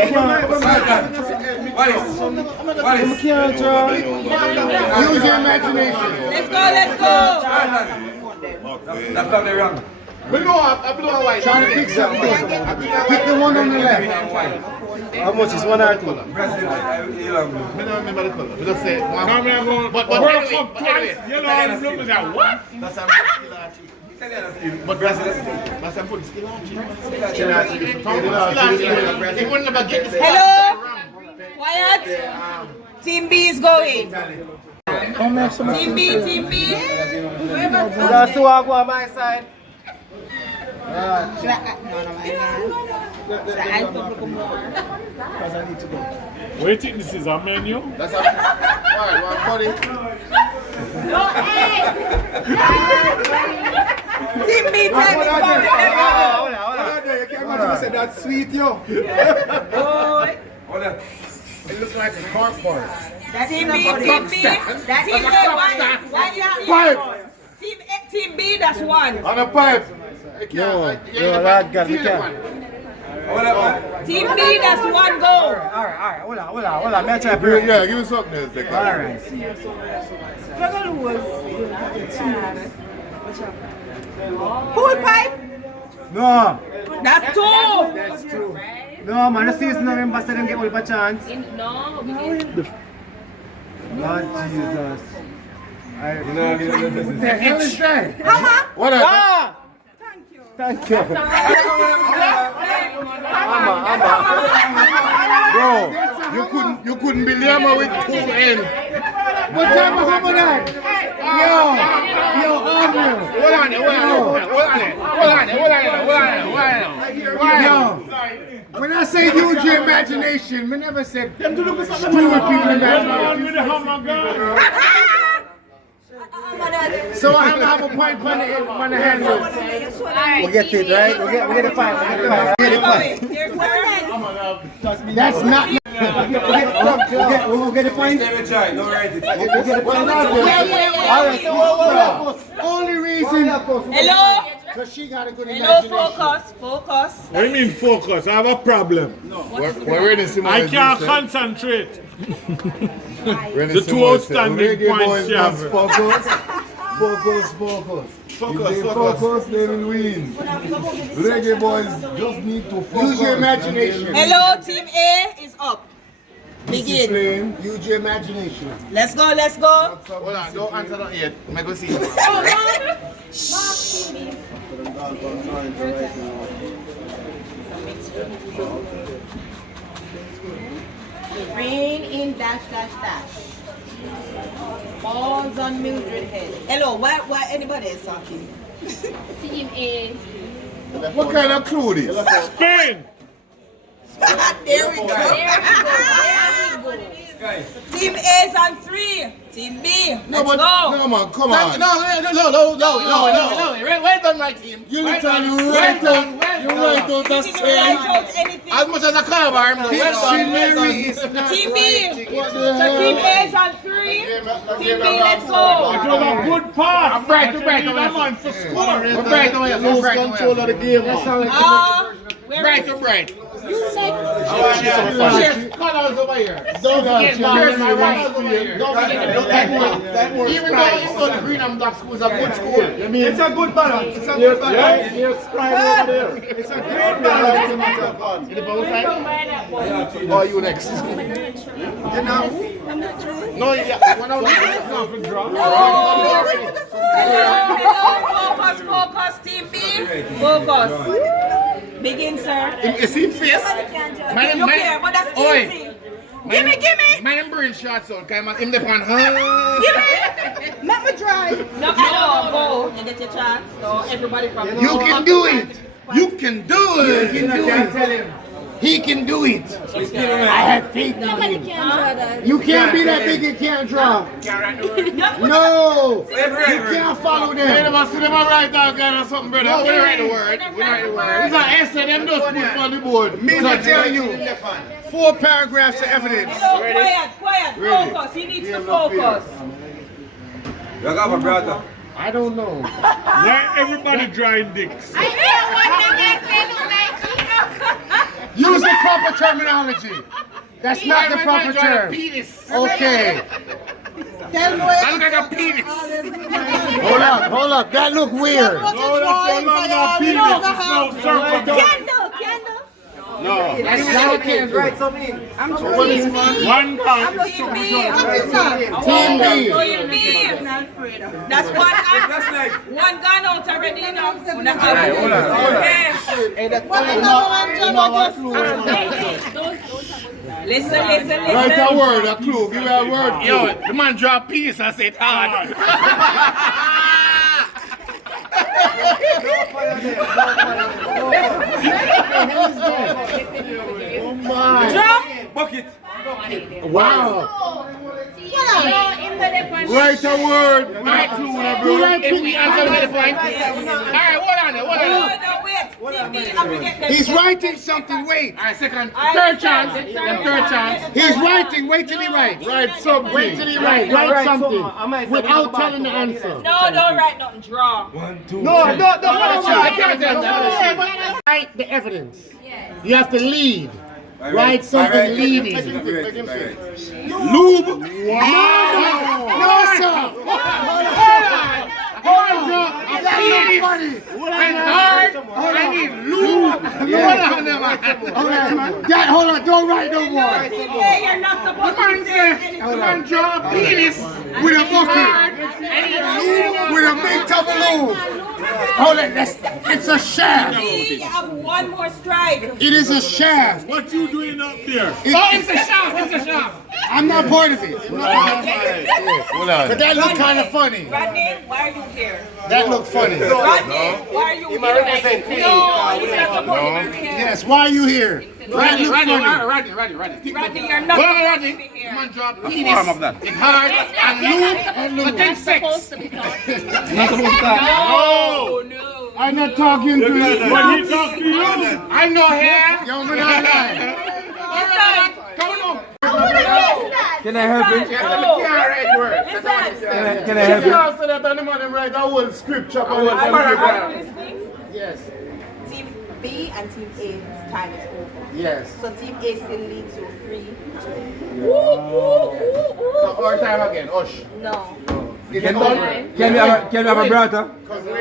Use your imagination. Let's go, let's go. That's not the wrong. We know I blew a white. Trying to pick something. Pick the one on the left. How much is one article? Brazil, I don't remember the color. We just say one. But anyway, you know, I'm looking at what? that's a skill. But Brazil, that's a good skill. He would never get this. Hello? Quiet. Team B is going. Team B, Team B. That's who I go on my side. What do you think this is, a menu? That's a alright, one buddy. Team B, time is going. You can't imagine I said that's sweet, yo. It looks like a car part. Team B, Team B. Team A, one is Pipe. Team B, that's one. On a pipe. Yo, that guy, we can't. Team B, that's one goal. Alright, hold on. May I try to Yeah, give me something else. Alright. Pool pipe? No. That's two. No, man, the season of him, but them get all of a chance. No, Lord Jesus. The hell is that? What Ah! Thank you. Bro, you couldn't be Lama with 2 N. What type of woman that? Yo, Arnold. Hold on. Yo, when I say use your imagination, I never said screw with people imagination. So I'm gonna have a point on the handle. We'll get it, right? We'll get the point. That's not. We'll get the point. Don't write it. We'll get the point. Alright, so only reason. Hello? Because she got a good Hello, imagination. focus. What do you mean focus? I have a problem. We're ready, Simone. I can't concentrate. The two outstanding points you have. Focus. If they focus, they will win. Reggae boys just need to focus. Use your imagination. Hello, Team A is up. Begin. Use your imagination. Let's go. Hold on, don't answer that yet. I'm going to see. Rain in dash. Balls on Mildred head. Hello, why anybody is talking? Team A. What kind of clue this? Spain! There we go. Team A is on 3. Team B, let's go. No, man, come on. No. Well done, my team. You literally right out. You right out the You can write out anything. As much as a car bar, well done. Team B. So Team A is on 3. Team B, let's go. It was a good pass. I'm bright to man for score. I'm bright away. Lose control of the game. Bright to bright. Cheers. Colors over here. Don't forget Even though the green and black school is a good school. It's a good balance. It's a good balance. Yes, right over there. It's a great balance. Oh, you next. No, yeah. One out. Focus, Team B. Focus. Begin, sir. You see him face? Look here, but that's easy. Gimme. My name brain shots out. I'm in the pan. Gimme. Let me try. No, go. You get your chance. So everybody from You can do it. You can do it. He can do it. I have faith in him. You can't be that big and can't draw. No. You can't follow them. Wait a minute, see them right down or something, brother. No, we don't write the word. It's an essay, them just put on the board. Me to tell you, 4 paragraphs of evidence. Hello, quiet. Focus. He needs to focus. You got my brother. I don't know. Why everybody drying dicks? Use the proper terminology. That's not the proper term. Okay. Tell me That look like a penis. Hold up. That look weird. No, that's no longer penis. It's no circle. Candle. No, that's not a candle. Right, something. I'm One gun. Team B. Team B. Team B. That's one. That's like. One gun out already, you know. Hold on. Okay. Listen. Write a word, a clue. Give me a word. Yo, the man drop peace and say it hard. Oh my. Drop. Bucket. Wow. Write a word. Write clue, bro. If we answer the point. Alright, hold on. No, wait. Team B, I forget them. He's writing something. Wait. Alright, second. Third chance. He's writing. Wait till he writes. Write something. Wait till he writes. Write something without telling the answer. No, don't write nothing. Draw. 1, 2. No. I can't tell that. Write the evidence. You have to lead. Write something leading. Lube. No, sir. Hold on. That's not funny. I need lube. Hold on. Don't write no more. Team A, you're not supposed to say anything. Hold on. Penis with a bucket. With a big tub of lube. Hold on. It's a shaft. B, you have one more strike. It is a shaft. What you doing up there? It's a shot. I'm not part of it. Hold on. But that looked kind of funny. Rodney, why are you here? That looked funny. Rodney, why are you here? No, he's not supposed to be here. Yes, why are you here? That looked funny. Rodney. Rodney, you're not supposed to be here. Man drop penis. It's hard and lube. So think sex. No. I'm not talking to you. When he talk to you, I'm no hair. Yo, man, I'm Can I help you? Can I help you? so that anyone write a whole scripture. Are you listening? Yes. Team B and Team A's time is over. Yes. So Team A still leads you 3-2. So our time again. Osh. No. Is it over? Can we have a brother?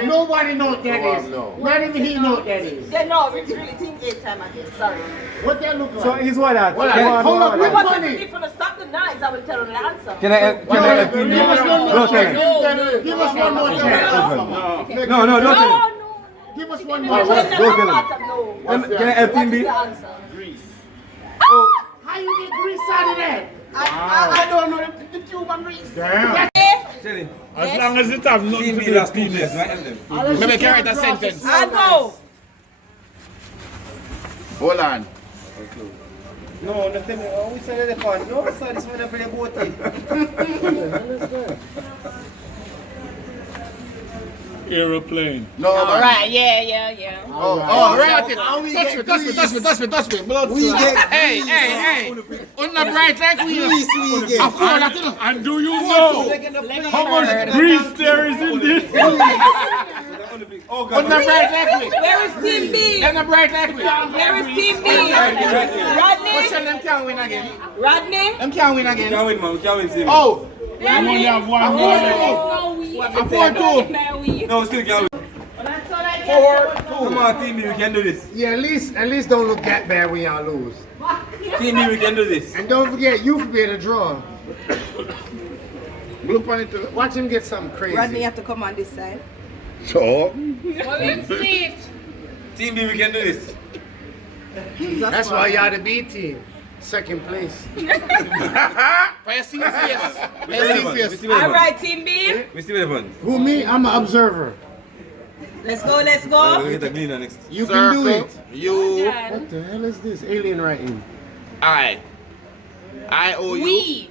Nobody knows what that is. Not even he knows what that is. Yeah, no, it's really Team A's time again. Sorry. What that look like? So he's what that? Hold up, But funny. if you stop the knives, I will tell you the answer. Can I help you? Give us one more No, chance. no. Give us one more chance. No, don't tell him. Give us one more Don't chance. tell him. No. Can I help him What is be? the answer? How you get grease out of that? I don't know the tube and grease. Damn. as long as it have nothing Team to B do last with 2 minutes. penis. Right, help them. Maybe can write a sentence. I'll go. Hold on. No, nothing. We said the fun. No, sir, this one play both team. Aeroplane. No, All right, yeah. Oh, Touch me. Blood. Hey. On the bright like we. And do you know how much grease there is in this? Oh, On God. the bright like we. Where is Team B? On the bright like we. Where is Team B? Rodney? Them can't win again. Rodney? Them can't win again. Can't win, man. We can't win, Team B. Oh, You only have one more. a 4-2. No, we still can't win. 4-2. Come on, Team B, we can do this. yeah, at least don't look that bad when y'all lose. Team B, we can do this. And don't forget, you be able to draw. Look on it too. Watch him get something crazy. Rodney, you have to come on this side. So, Team B, we can do this. that's why y'all the B team. Second place. For your serious face. For your serious face. All right, Team B. We still have one. Who, me? I'm an observer. Let's go. We'll get a cleaner next. You can do it. You. What the hell is this? Alien writing. I owe you. We.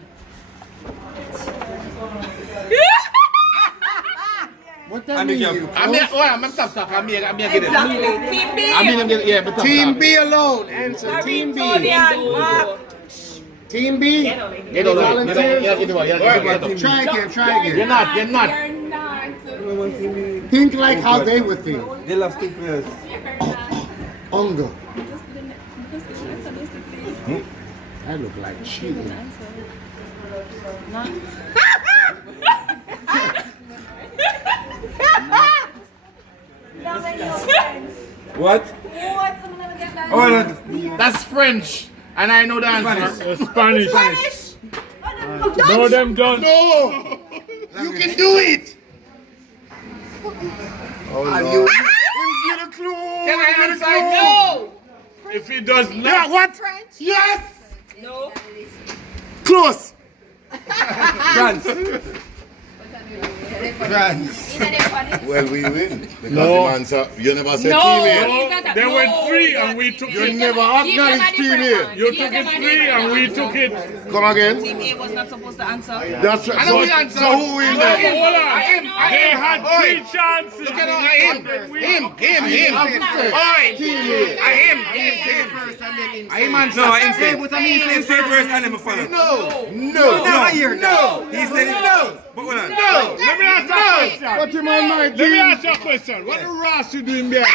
What that I'm mean? a- You I'm here. I'm stop. I'm here. Exactly. Team B. Yeah, but Team B alone. Answer. Team B. Mark. Team B. Get over Volunteers. it. Try again. You're not. You're not. Think like how they would think. They lost 2 players. Unga. I look like cheating. What? That's French. And I know the answer. Spanish. No, them done. No! You can do it! And you Get a clue! can I answer? No. If he does not, Yeah, what? Yes! No. Close! France. France. Well, we win. Because No. the man said, you never said No. teammate. no, they went 3 and we took You it. never acknowledged teammate. You took it 3 and we took it. Come again? Team A was not supposed to answer. That's right. I know the answer. So who win then? Hold on. I They am. had 3 chances. Look at him. I am answer. No, I say, but I mean, say first and then me follow. No! I hear no. He said no. But hold on. No! Let me ask you a question. What you man might Let me do? ask you a question. What the Ross you doing there?